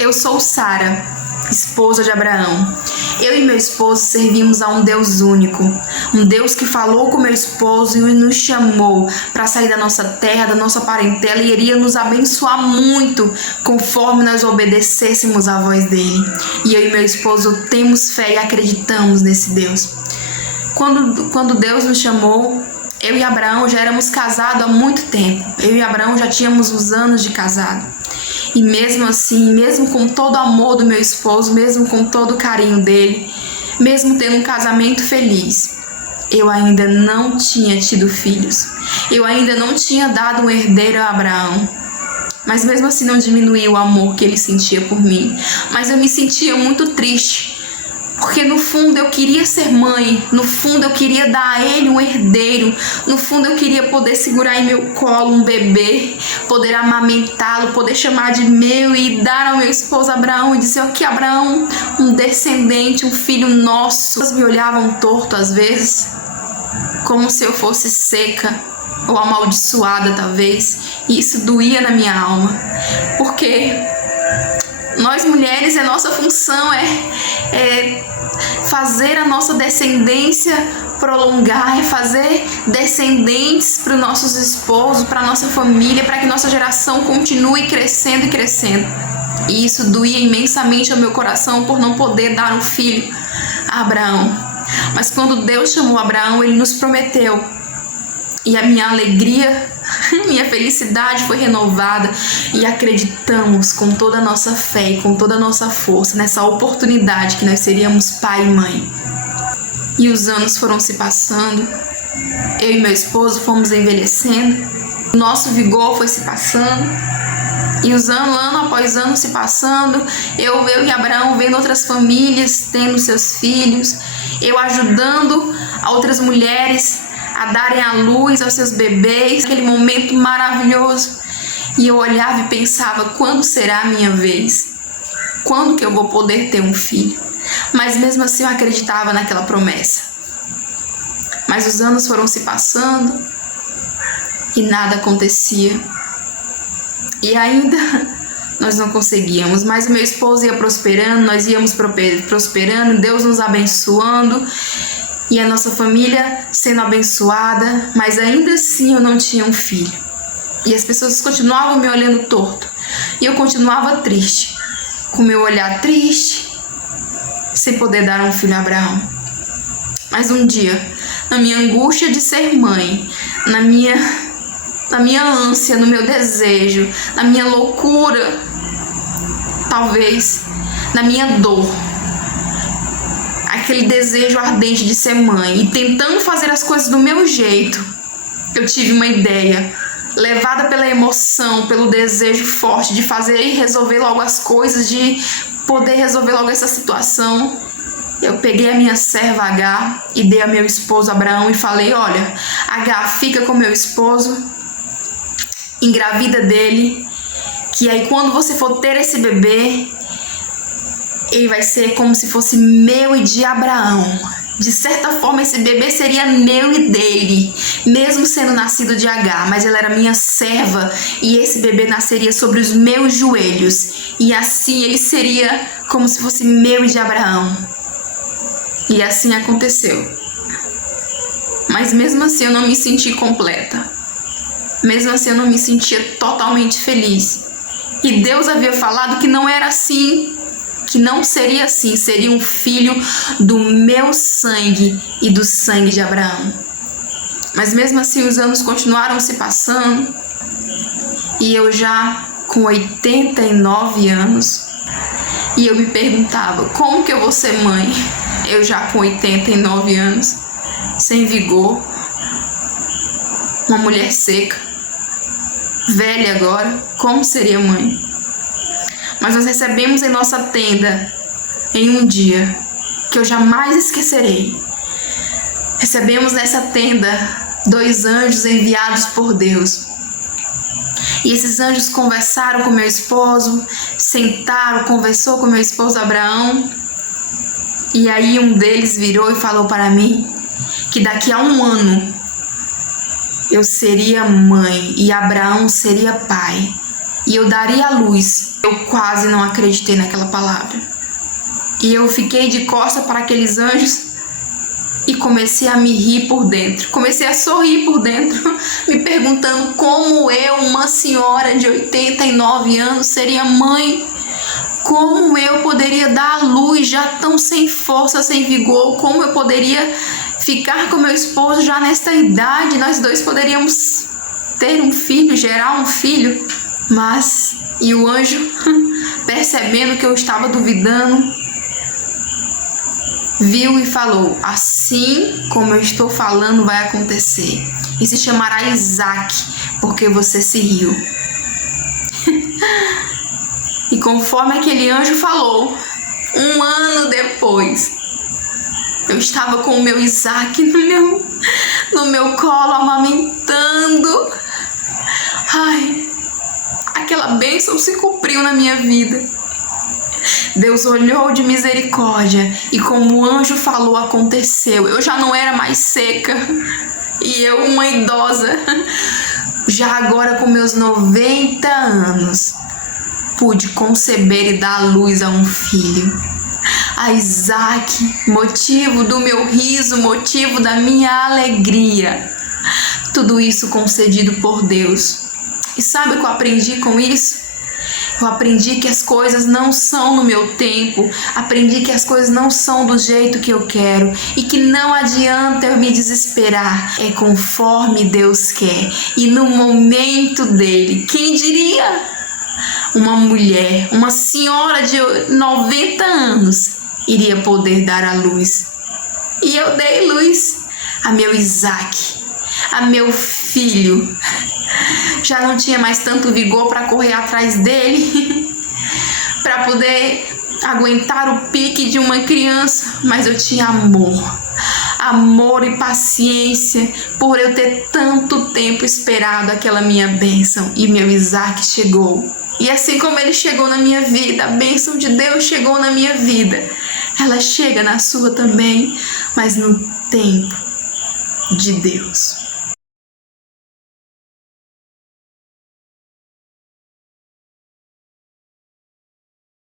Eu sou Sara, esposa de Abraão. Eu e meu esposo servimos a um Deus único, um Deus que falou com meu esposo e nos chamou para sair da nossa terra, da nossa parentela, e iria nos abençoar muito conforme nós obedecêssemos à voz dele. E eu e meu esposo temos fé e acreditamos nesse Deus. Quando Deus nos chamou, eu e Abraão já éramos casados há muito tempo. Eu e Abraão já tínhamos uns anos de casado. E mesmo assim, mesmo com todo o amor do meu esposo, mesmo com todo o carinho dele, mesmo tendo um casamento feliz, eu ainda não tinha tido filhos. Eu ainda não tinha dado um herdeiro a Abraão. Mas mesmo assim não diminuía o amor que ele sentia por mim. Mas eu me sentia muito triste. Porque no fundo eu queria ser mãe, no fundo eu queria dar a ele um herdeiro, no fundo eu queria poder segurar em meu colo um bebê, poder amamentá-lo, poder chamar de meu e dar ao meu esposo Abraão e dizer: aqui Abraão, um descendente, um filho nosso. Elas me olhavam torto às vezes, como se eu fosse seca ou amaldiçoada talvez, e isso doía na minha alma, porque nós mulheres, a nossa função é fazer a nossa descendência prolongar, é fazer descendentes para os nossos esposos, para a nossa família, para que nossa geração continue crescendo e crescendo. E isso doía imensamente ao meu coração por não poder dar um filho a Abraão. Mas quando Deus chamou Abraão, ele nos prometeu. E a minha alegria, minha felicidade foi renovada e acreditamos com toda a nossa fé e com toda a nossa força nessa oportunidade que nós seríamos pai e mãe. E os anos foram se passando, eu e meu esposo fomos envelhecendo, o nosso vigor foi se passando e os anos, ano após ano se passando, eu e Abraão vendo outras famílias tendo seus filhos, eu ajudando outras mulheres a darem a luz aos seus bebês, aquele momento maravilhoso. E eu olhava e pensava: quando será a minha vez? Quando que eu vou poder ter um filho? Mas mesmo assim eu acreditava naquela promessa. Mas os anos foram se passando e nada acontecia. E ainda nós não conseguíamos, mas o meu esposo ia prosperando, nós íamos prosperando, Deus nos abençoando. E a nossa família sendo abençoada, mas ainda assim eu não tinha um filho. E as pessoas continuavam me olhando torto. E eu continuava triste, com meu olhar triste, sem poder dar um filho a Abraão. Mas um dia, na minha angústia de ser mãe, na minha ânsia, no meu desejo, na minha loucura, talvez, na minha dor, aquele desejo ardente de ser mãe e tentando fazer as coisas do meu jeito, eu tive uma ideia, levada pela emoção, pelo desejo forte de fazer e resolver logo as coisas, de poder resolver logo essa situação. Eu peguei a minha serva H e dei a meu esposo Abraão e falei: olha, H, fica com meu esposo, engravida dele, que aí quando você for ter esse bebê, ele vai ser como se fosse meu e de Abraão. De certa forma, esse bebê seria meu e dele, mesmo sendo nascido de H, mas ela era minha serva e esse bebê nasceria sobre os meus joelhos. E assim ele seria como se fosse meu e de Abraão. E assim aconteceu. Mas mesmo assim eu não me senti completa. Mesmo assim eu não me sentia totalmente feliz. E Deus havia falado que não era assim, que não seria assim, seria um filho do meu sangue e do sangue de Abraão. Mas mesmo assim os anos continuaram se passando e eu já com 89 anos, e eu me perguntava: como que eu vou ser mãe? Eu já com 89 anos, sem vigor, uma mulher seca, velha agora, como seria mãe? Mas nós recebemos em nossa tenda, em um dia que eu jamais esquecerei, recebemos nessa tenda 2 anjos enviados por Deus. E esses anjos conversaram com meu esposo, sentaram, conversou com meu esposo Abraão. E aí um deles virou e falou para mim que daqui a 1 ano eu seria mãe e Abraão seria pai. E eu daria a luz. Eu quase não acreditei naquela palavra. E eu fiquei de costas para aqueles anjos e comecei a me rir por dentro. Comecei a sorrir por dentro, me perguntando como eu, uma senhora de 89 anos, seria mãe. Como eu poderia dar à luz já tão sem força, sem vigor? Como eu poderia ficar com meu esposo já nesta idade? Nós dois poderíamos ter um filho, gerar um filho. Mas, e o anjo, percebendo que eu estava duvidando, viu e falou: assim como eu estou falando vai acontecer. E se chamará Isaac, porque você se riu. E conforme aquele anjo falou, 1 ano depois, eu estava com o meu Isaac no meu colo, amamentando. Ai, aquela bênção se cumpriu na minha vida. Deus olhou de misericórdia e como o anjo falou, aconteceu. Eu já não era mais seca e eu, uma idosa, já agora com meus 90 anos, pude conceber e dar luz a um filho, a Isaac, motivo do meu riso, motivo da minha alegria. Tudo isso concedido por Deus. E sabe o que eu aprendi com isso? Eu aprendi que as coisas não são no meu tempo, aprendi que as coisas não são do jeito que eu quero e que não adianta eu me desesperar, é conforme Deus quer e no momento dele. Quem diria? Uma mulher, uma senhora de 90 anos iria poder dar à luz. E eu dei luz a meu Isaac, a meu filho. Já não tinha mais tanto vigor para correr atrás dele, para poder aguentar o pique de uma criança, mas eu tinha amor e paciência por eu ter tanto tempo esperado aquela minha bênção. E meu Isaac chegou. E assim como ele chegou na minha vida, a bênção de Deus chegou na minha vida. Ela chega na sua também, mas no tempo de Deus.